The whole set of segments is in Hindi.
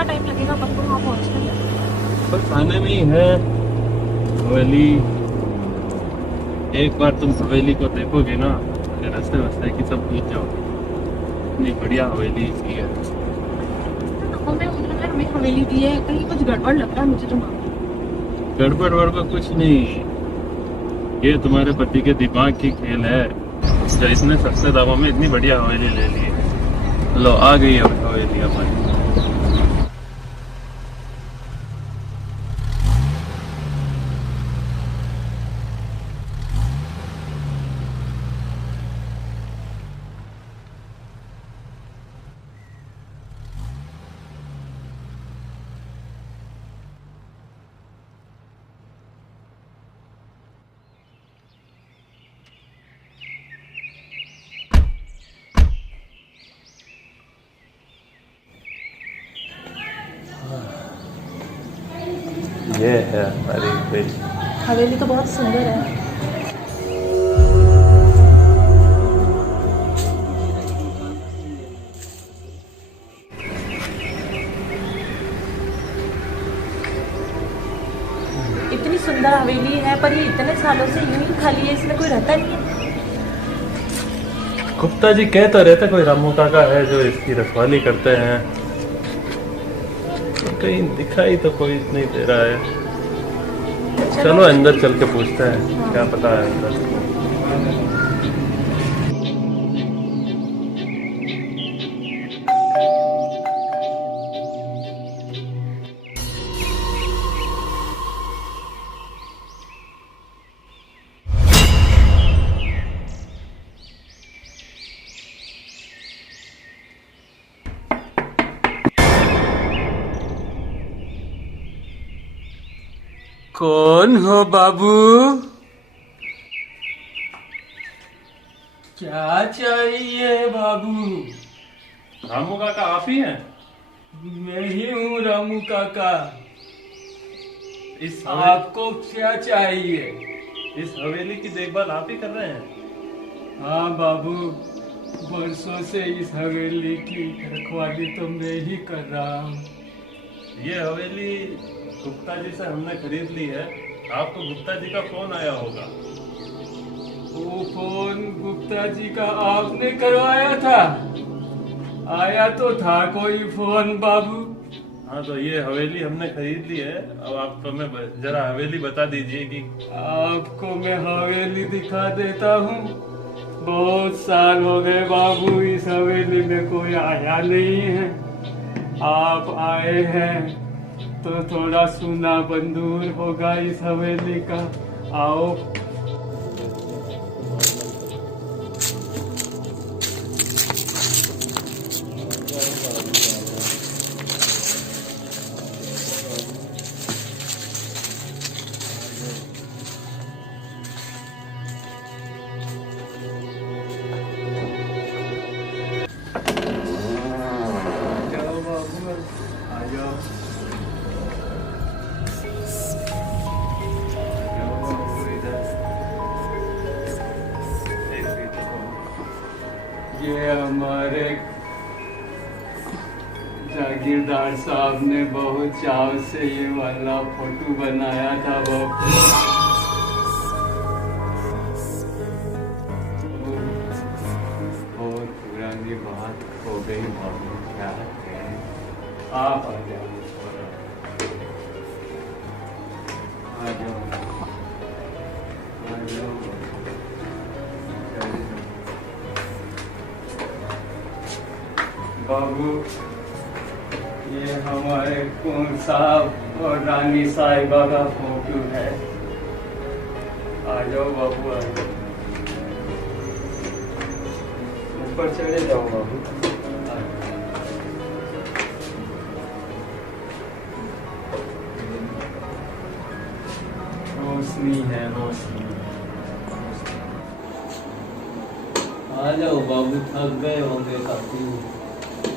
कितना टाइम लगेगा अपन को वहाँ पहुँचने में? बस आने में ही है हवेली। एक बार तुम हवेली को देखोगे ना, रास्ते रास्ते की सब भूल जाओगे। इतनी बढ़िया हवेली की है। तो हमें हवेली दी है, कहीं कुछ गड़बड़ लग रहा है मुझे तो वहाँ पे। गड़बड़ वड़बड़ कुछ नहीं, ये तुम्हारे पति के दिमाग की खेल है जो इतने सस्ते दामों में इतनी बढ़िया हवेली ले ली है। लो आ गई है हवेली हमारी। ये है हमारी हवेली। हवेली तो बहुत सुंदर है। इतनी सुंदर हवेली है पर ये इतने सालों से यूं ही खाली है, इसमें कोई रहता नहीं है। गुप्ता जी कह तो रहते कोई रामू काका है जो इसकी रखवाली करते हैं, तो कहीं दिखाई तो कोई नहीं दे रहा है। चलो अंदर चल के पूछते हैं, क्या पता है अंदर। कौन हो बाबू? क्या चाहिए बाबू? रामू काका आप ही हैं? मैं ही हूँ रामू काका। इस आपको क्या चाहिए? इस हवेली की देखभाल आप ही कर रहे हैं? हाँ बाबू, बरसों से इस हवेली की रखवाली तो मैं ही कर रहा हूँ। ये हवेली गुप्ता जी से हमने खरीद ली है। आपको गुप्ता जी का फोन आया होगा। वो फोन गुप्ता जी का आपने करवाया था? आया तो था कोई फोन बाबू। हाँ तो ये हवेली हमने खरीद ली है। अब आप हमें जरा हवेली बता दीजिए कि आपको मैं हवेली दिखा देता हूँ। बहुत साल हो गए बाबू, इस हवेली में कोई आया नहीं है। आप आए हैं तो थोड़ा सुना बंदूर होगा इस हवेली का। आओ। जाओ बाबू, आ जाओ। ये हमारे जागीरदार साहब ने बहुत चाव से ये वाला फोटो बनाया था बाबू। बहुत पुरानी बात हो गई बाबू, क्या करें। आप आ जाओ, आ जाओ, आ जाओ। बाबू, ये हमारे कुंवर साहब और रानी साहिबा का फोटो है। आ जाओ बाबू, आ जाओ। ऊपर चले जाओ बाबू। रोशनी है, रोशनी। आ जाओ बाबू, थक गए होंगे काफी,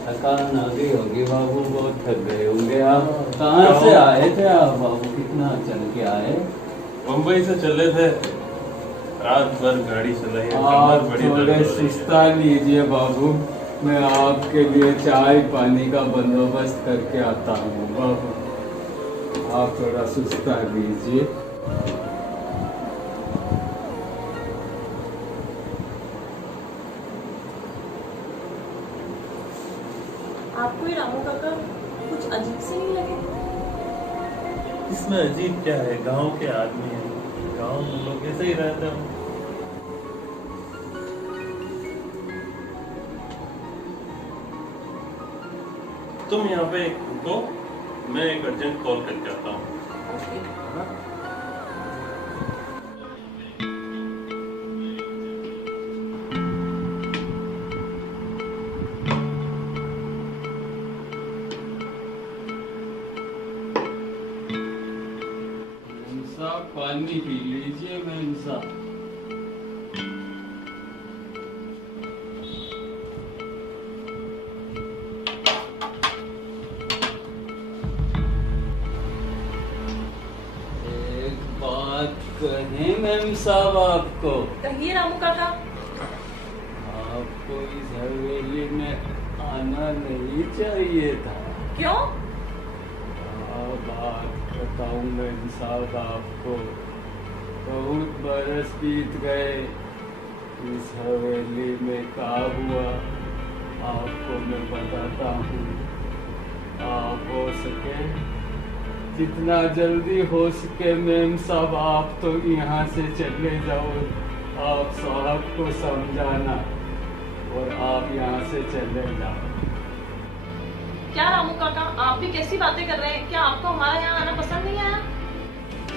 थकान आ गई होगी बाबू, बहुत थक गए होंगे। आप कहाँ से आए थे आप बाबू? कितना चल के आए? मुंबई से चले थे, रात भर गाड़ी चलाई है, कमर आप बड़ी थोड़े दर्द हो रही है। सुस्ता लीजिए बाबू, मैं आपके लिए चाय पानी का बंदोबस्त करके आता हूँ बाबू। आप थोड़ा सुस्ता दीजिए। आपको ये रामू काका कुछ अजीब से नहीं लगे? इसमें अजीब क्या है, गांव के आदमी हैं, गांव में लोग ऐसे ही रहते हैं। तुम यहाँ पे रुको, मैं एक अर्जेंट कॉल करके आता हूँ। साहब पानी पी लीजिए मैम साहब। एक बात कहें मैम साहब आपको, कहिए रामू काका। आपको इस हवेली में आना नहीं चाहिए था। क्यों? बात बताऊं मैम साहब आपको, बहुत बरस बीत गए। इस हवेली में क्या हुआ आपको मैं बताता हूँ। आप हो सके जितना जल्दी हो सके मैम साहब आप तो यहाँ से चले जाओ। आप साहब को समझाना और आप यहाँ से चले जाओ। क्या रामू काका, आप भी कैसी बातें कर रहे हैं? क्या आपको हमारे यहाँ आना पसंद नहीं आया?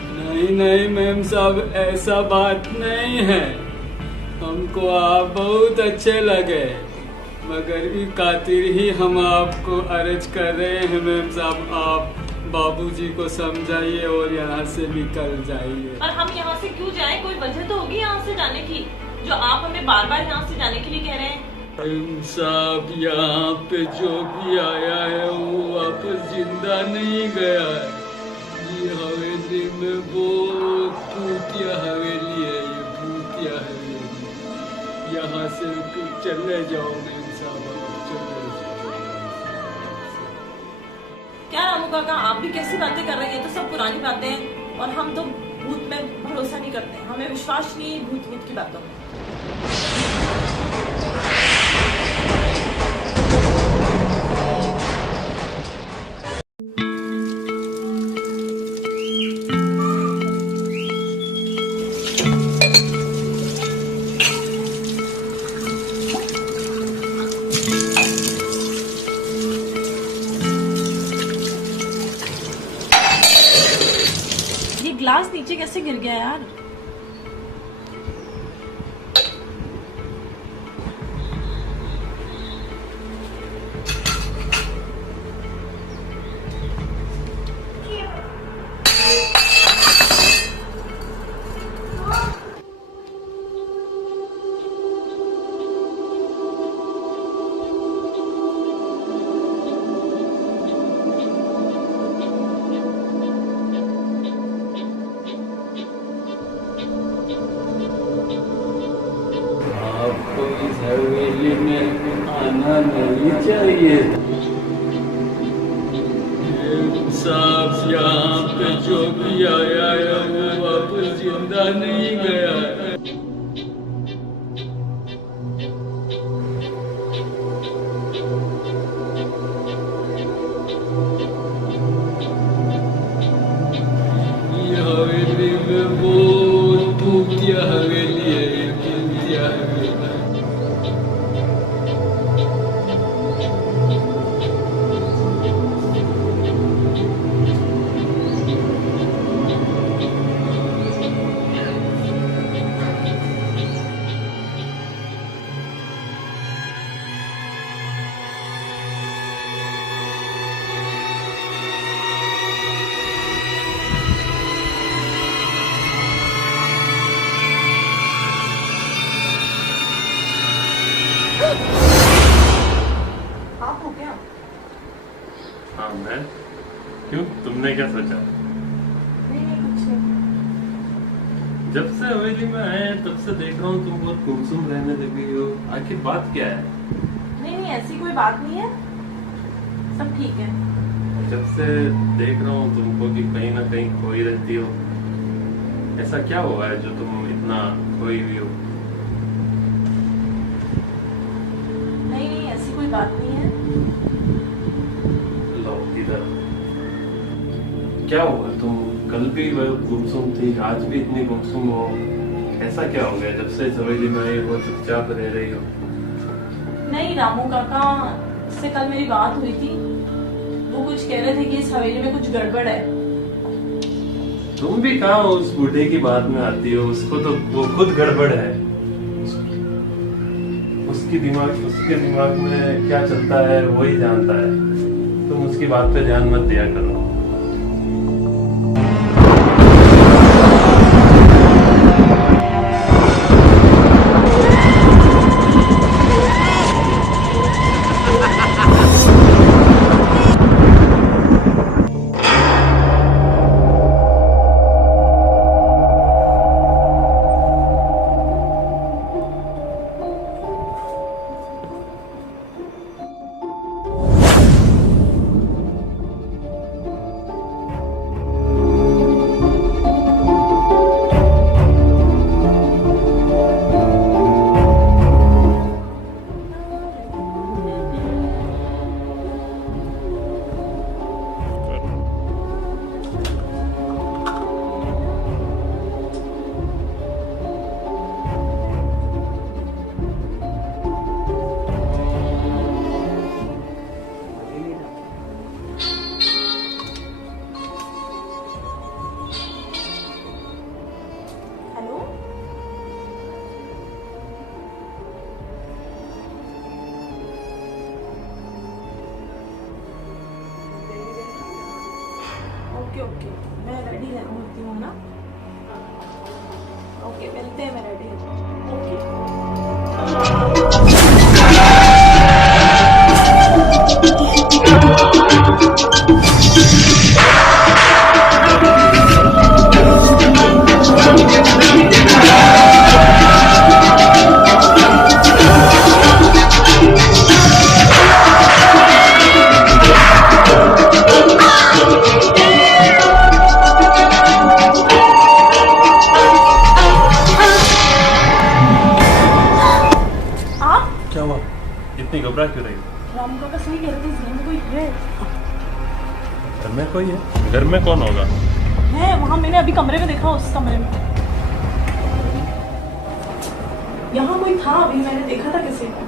नहीं नहीं मैम साहब, ऐसा बात नहीं है। हमको आप बहुत अच्छे लगे, मगर ई खातिर ही हम आपको अर्ज कर रहे हैं मैम साहब, आप बाबूजी को समझाइए और यहाँ से निकल जाइए। और हम यहाँ से क्यों जाएं? कोई वजह तो होगी यहाँ से जाने की, जो आप हमें बार बार यहाँ से जाने के लिए कह रहे हैं। मैम साहब, यहाँ पे जो भी आया है वो वापस जिंदा नहीं गया है। ये हवेली में वो भूतिया हवेली है, ये भूतिया हवेली। यहाँ से चले जाओ मैम साहब, चले जाओ। क्या रामू काका, आप भी कैसी बातें कर रहे हैं? ये तो सब पुरानी बातें हैं और हम तो भूत में भरोसा नहीं करते, हमें विश्वास नहीं है भूत की बातों में। ग्लास नीचे कैसे गिर गया यार? आपको इस हवेली में आना नहीं चाहिए। साहब, यहाँ पे जो भी आया है वो वापस जिंदा नहीं गया है। ये हवेली में वो भूतिया हवेली है, भूतिया हवेली। आप हो क्या? हाँ मैं। क्यों, तुमने क्या सोचा? नहीं कुछ नहीं। जब से हवेली में आए हैं तब से देख रहा हूँ तुम बहुत गुमसुम रहने लगी हो, आखिर बात क्या है? नहीं ऐसी कोई बात नहीं है, सब ठीक है। जब से देख रहा हूँ तुमको कि कहीं ना कहीं खोई रहती हो, ऐसा क्या हुआ है जो तुम इतना खोई हुई हो? नहीं नहीं, ऐसी कोई बात नहीं है। लो इधर, क्या हुआ? तुम कल भी गुमसुम थी, आज भी इतनी गुमसुम हो, ऐसा क्या हो गया? जब से सवेली में आई वो चुपचाप रह रही हो। नहीं रामू काका से कल मेरी बात हुई थी, वो कुछ कह रहे थे कि इस हवेली में कुछ गड़बड़ है। तुम भी कहाँ उस बूढ़े की बात में आती हो? उसको तो वो खुद गड़बड़ है। उसके दिमाग में क्या चलता है वही जानता है। तुम उसकी बात पे ध्यान मत दिया करो। हेलो, ओके ओके, मैं रेडी होती हूँ ना। ओके, मिलते हैं, मैं रेडी हूँ। ओके। क्या हुआ? इतनी घबरा क्यों रही? रामू काका सही कह रहे थे, इस घर में कोई है। घर में कोई है? घर में कौन होगा? है वहाँ, मैंने अभी कमरे में देखा, उस कमरे में। यहाँ कोई था, अभी मैंने देखा था किसी को।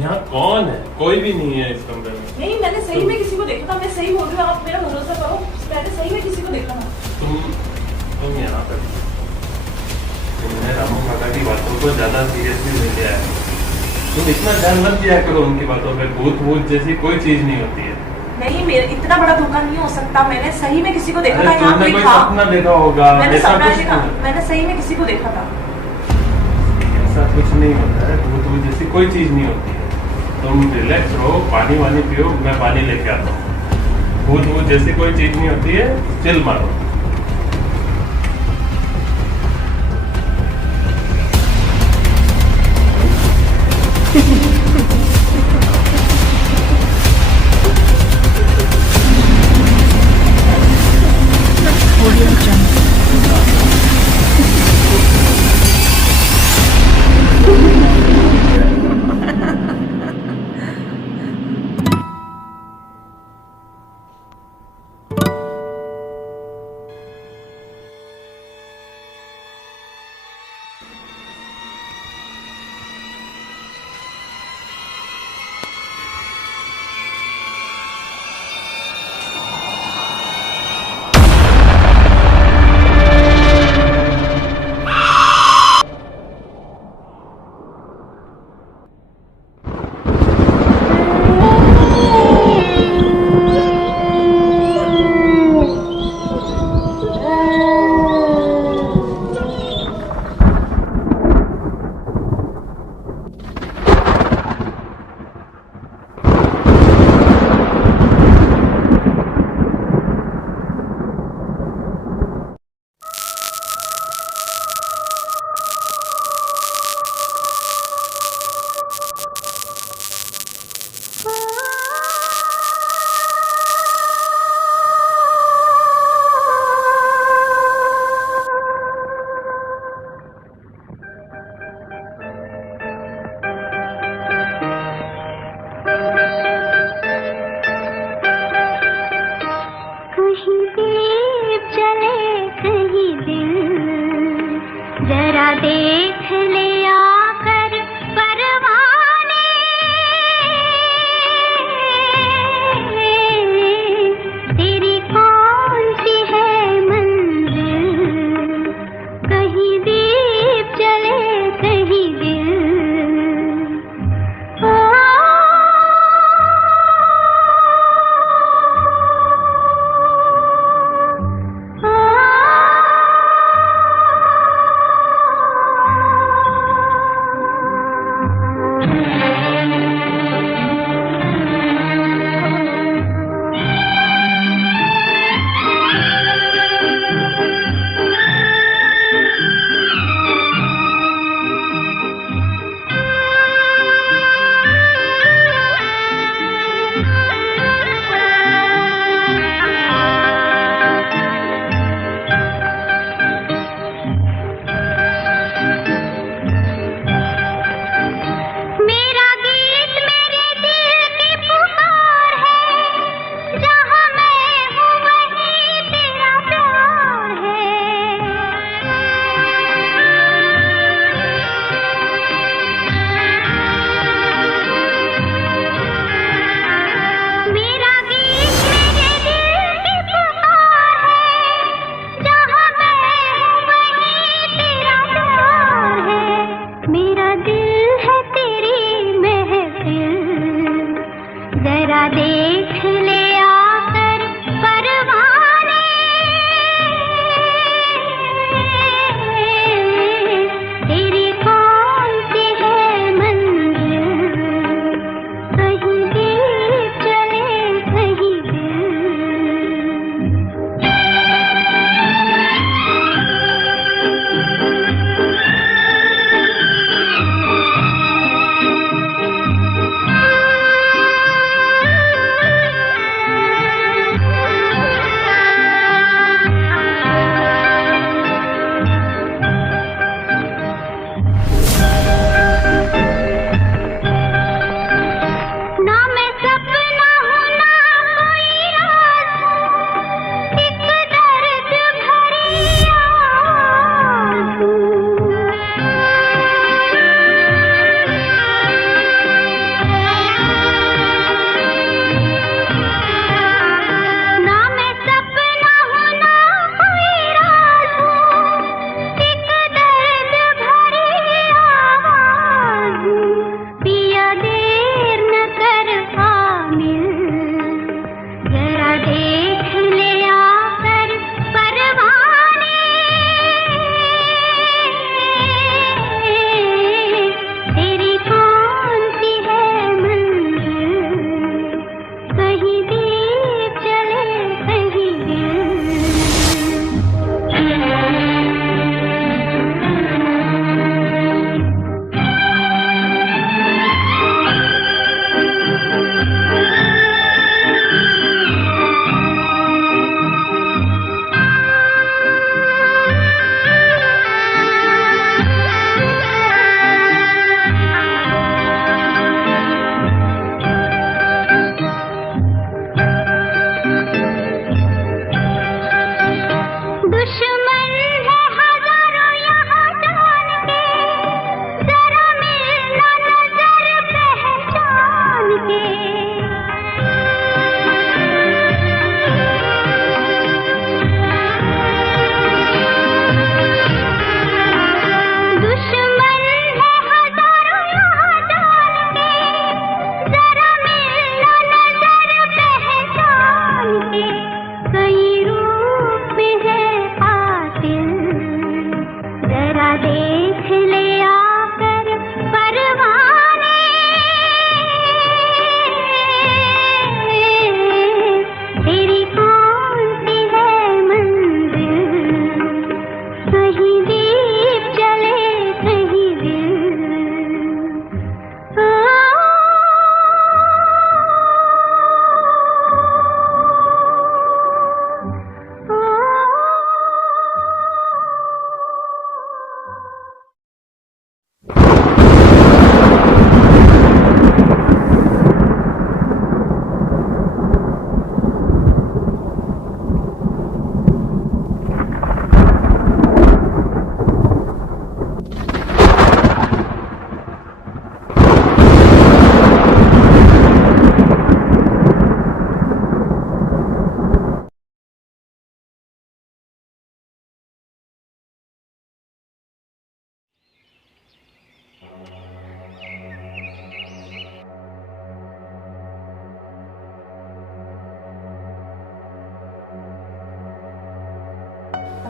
यहाँ कौन है? कोई भी नहीं है इस कमरे में। नहीं, मैंने सही में किसी को देखा था, मैं सही बोल रही हूँ, आप मेरा भरोसा करो, मैंने सही में किसी को देखा था। तुम यहाँ पर तुमने रामू काका की बातों को ज्यादा सीरियसली ले लिया है। तुम इतना ध्यान मत दिया करो उनकी बातों पे। भूत जैसी कोई चीज नहीं होती है। नहीं, मेरे इतना बड़ा धोखा नहीं हो सकता। मैंने सही में किसी को देखा था, अरे यहाँ तुमने कोई कोई था। सपना देखा होगा। मैंने ऐसा सपना कुछ देखा, नहीं। मैंने सही में किसी को देखा था। ऐसा कुछ नहीं होता है। भूत जैसी कोई चीज नहीं होती है। तुम रिलैक्स रहो, पानी वानी पियो, मैं पानी लेके आता हूँ। भूत जैसी कोई चीज नहीं होती है, चिल मारो। चले कहीं दिल, जरा देख ले आकर परवाने, तेरी कौन सी है मंजिल, कहीं दीप जले कहीं दिल।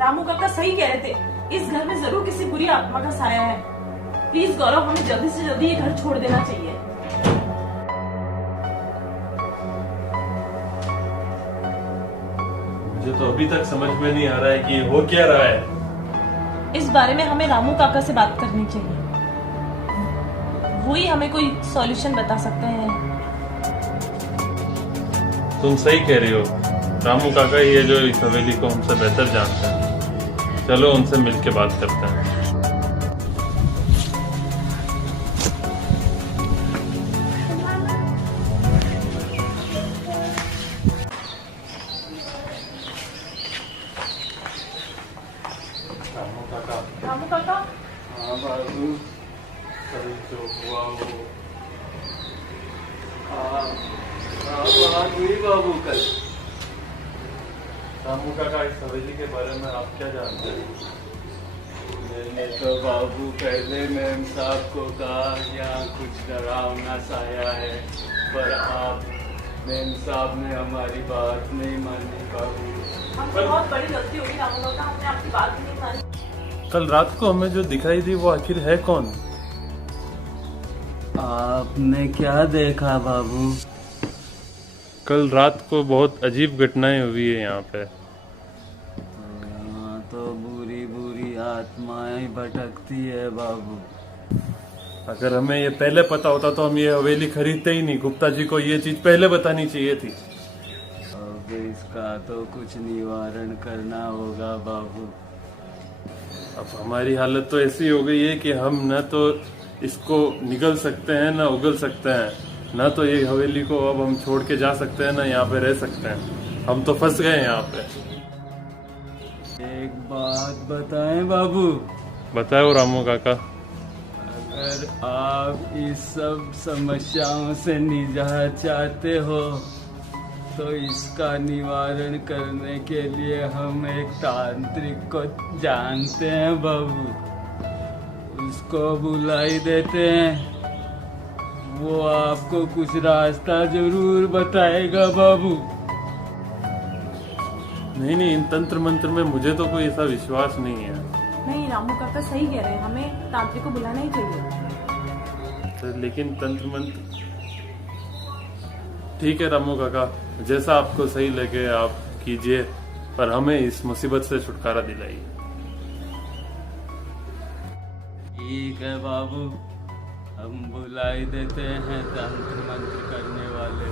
रामू काका सही कह रहे थे, इस घर में जरूर किसी बुरी आत्मा का साया है। प्लीज गौरव, हमें जल्दी से जल्दी ये घर छोड़ देना चाहिए। मुझे तो अभी तक समझ में नहीं आ रहा है कि ये हो क्या रहा है। इस बारे में हमें रामू काका से बात करनी चाहिए, वो ही हमें कोई सॉल्यूशन बता सकते हैं। तुम सही कह रही हो, रामू काका ही है जो इस हवेली को हमसे बेहतर जानते हैं। चलो उनसे मिलके बात करते हैं। रामू काका, हाँ बाबू, कल जो हुआ वो बात हुई बाबू कल। रामू काका, इस हवेली के बारे में आप क्या जानते हैं? मैंने तो बाबू पहले मैम साहब को कहा यहाँ कुछ डरावना साया है, पर आप मैम साहब ने हमारी बात नहीं मानी बाबू। हमसे बहुत बड़ी गलती होगी रामू काका, हमने आपकी बात ही नहीं मानी। कल रात को हमें जो दिखाई दी वो आखिर है कौन? आपने क्या देखा बाबू? कल रात को बहुत अजीब घटनाएं हुई है यहाँ पे। यहाँ तो बुरी बुरी आत्माएं भटकती है बाबू। अगर हमें ये पहले पता होता तो हम ये हवेली खरीदते ही नहीं। गुप्ता जी को ये चीज पहले बतानी चाहिए थी। अब इसका तो कुछ निवारण करना होगा बाबू। अब हमारी हालत तो ऐसी हो गई है कि हम न तो इसको निगल सकते हैं न उगल सकते हैं, न तो ये हवेली को अब हम छोड़ के जा सकते हैं, न यहाँ पे रह सकते हैं। हम तो फंस गए यहाँ पे। एक बात बताएं बाबू, बताओ रामू काका। अगर आप इस सब समस्याओं से निजात चाहते हो तो इसका निवारण करने के लिए हम एक तांत्रिक को जानते हैं बाबू। उसको बुलाई देते हैं, वो आपको कुछ रास्ता जरूर बताएगा बाबू। नहीं नहीं, इन तंत्र मंत्र में मुझे तो कोई ऐसा विश्वास नहीं है। नहीं, रामू काका सही कह रहे हैं, हमें तांत्रिक को बुलाना ही चाहिए। तो लेकिन तंत्र मंत्र ठीक है रामू काका, जैसा आपको सही लगे आप कीजिए, पर हमें इस मुसीबत से छुटकारा दिलाइए। ठीक है बाबू, हम बुलाई देते हैं तंत्र मंत्र करने वाले।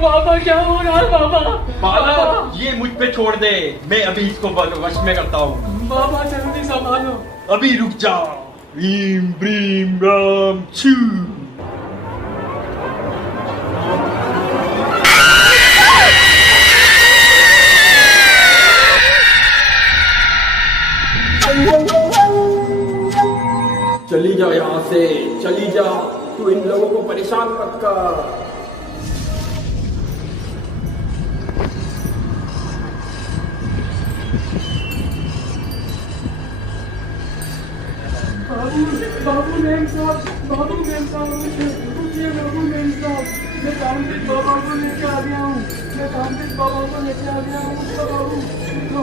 बाबा क्या हो रहा है बाबा? बालक ये मुझ पे छोड़ दे, मैं अभी इसको वश में करता हूँ। बाबा जल्दी संभालो। अभी रुक जा। ह्रीम ब्रीम राम छू। चली जा यहाँ से, चली जा। तू इन लोगों को परेशान मत कर। बाबू मेम साहब रुकिए। बाबू मेम साहब, मैं कामदेव बाबा को लेके आ गया हूँ। बाबू रुको।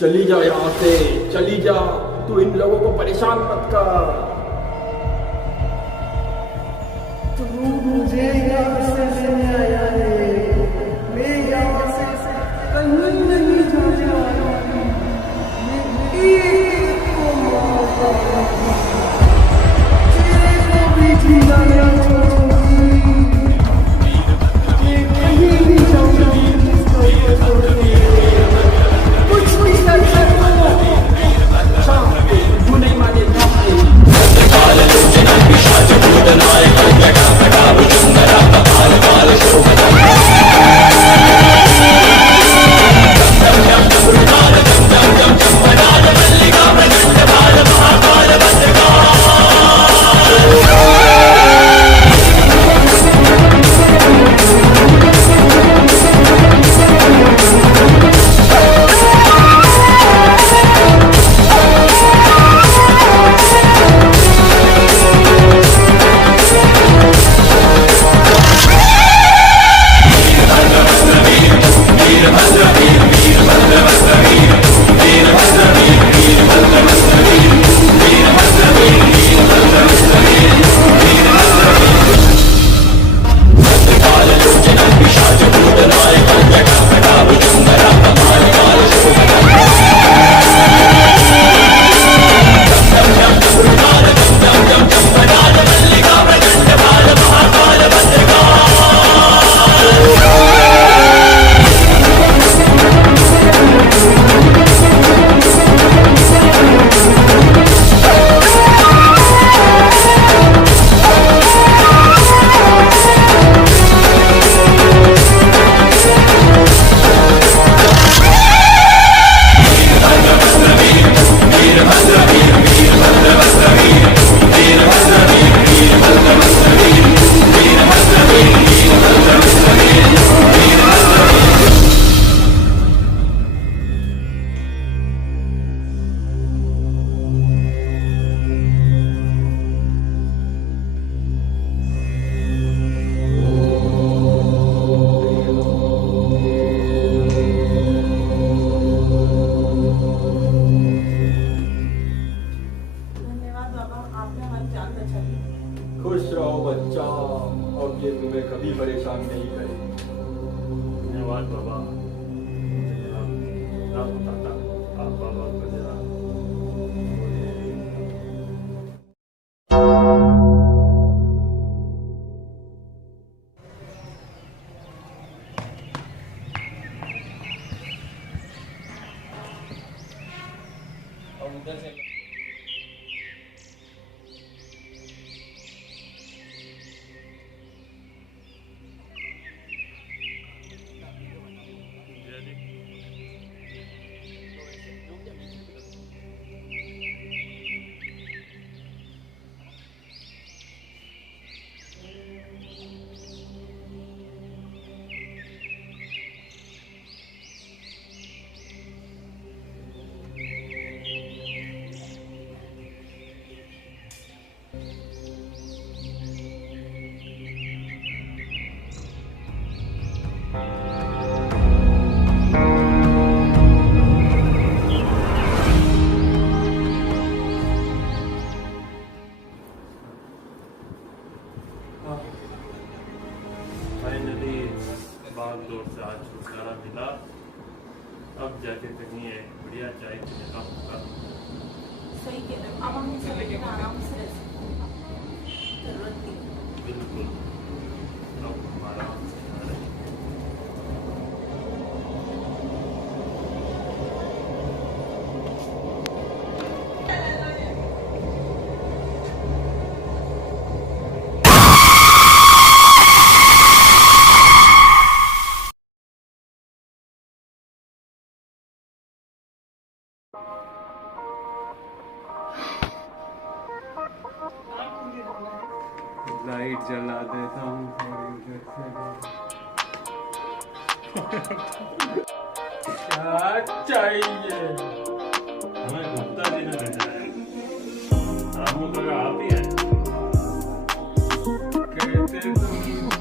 चली जा यहाँ से, चली जा। तू इन लोगों को परेशान मत कर। तू मुझे यहाँ से लेने आया है, मैं यहाँ से कहीं नहीं जाने वाला हूँ। मैं एक को मारता हूँ, तेरे को भी जीना नहीं छोड़ूंगी। मैं कहीं भी जाऊंगी इसको छोड़ के। कुछ भी कर सकूं। अच्छा, तू नहीं मानेगा। खुश रहो बच्चा, और ये तुम्हें कभी परेशान नहीं करेगी। धन्यवाद बाबा। आप बताता आप बाबा को जरा उधर से फाइनली भाग दौड़ से आज छुटकारा मिला। अब जाके कहीं एक बढ़िया चाय पीने का मौका। सही कह रहे हो। अब हम इसे आराम से रह सकते हैं। जरूरत नहीं। बिल्कुल अब हमारा लाइट जला देता हूँ थोड़ी देर से। क्या चाहिए? हमें गुप्ता जी ने भेजा है। रामू काका आप ही है। कहते तुम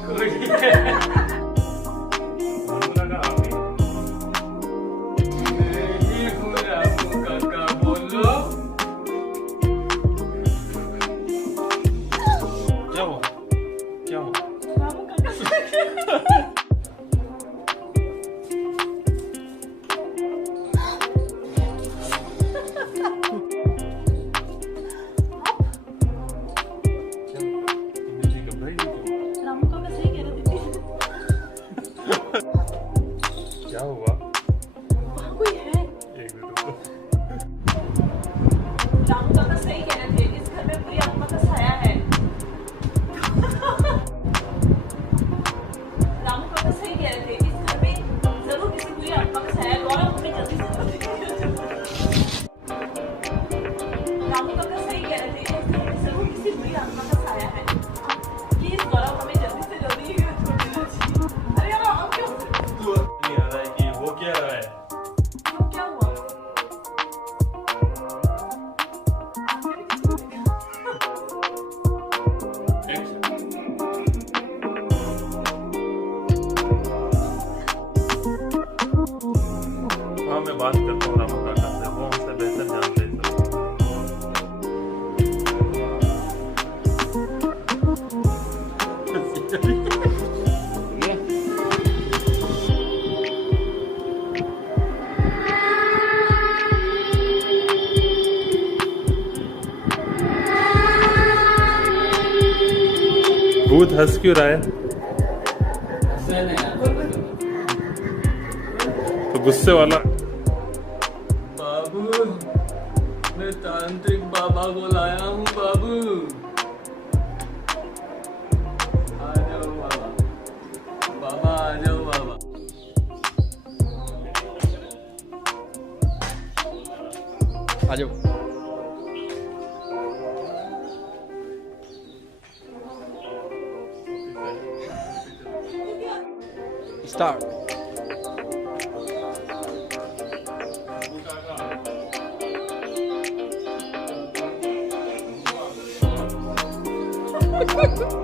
कोई है? रामू काका आप ही है। नहीं हूँ रामू काका, बोलो। क्या हुआ? क्या हुआ? रामू काका जी घबराई नहीं क्यों? रामू काका सही कह रहे थे। क्या हुआ? वहाँ कोई है। एक मिनट रुको। रामू काका सही कह रहे थे, इस घर में बुरी आत्मा का साया है। रामू काका सही कह रहे थे, इस घर में जरूर किसी बुरी आत्मा का साया है। गौरव हमें जल्दी से रामू काका सही कह रहे थे, इस घर में जरूर किसी बुरी आत्मा का साया है। प्लीज गौरव हमें जल्दी से जल्दी ये घर छोड़ देना चाहिए। अरे यार हम क्यों नहीं आ रहा है कि वो क्या रहा है? क्यों क्या हुआ? हाँ मैं बात करता हूँ रामू काका से, वो हमसे बेहतर जानते हैं सब। भूत हंस क्यों रहा है? ऐसे नहीं तो गुस्से वाला बाबू, मैं तांत्रिक बाबा को लाया हूँ बाबू। आ जाओ बाबा, बाबा आ जाओ बाबा। आ जाओ। स्टार्ट। काका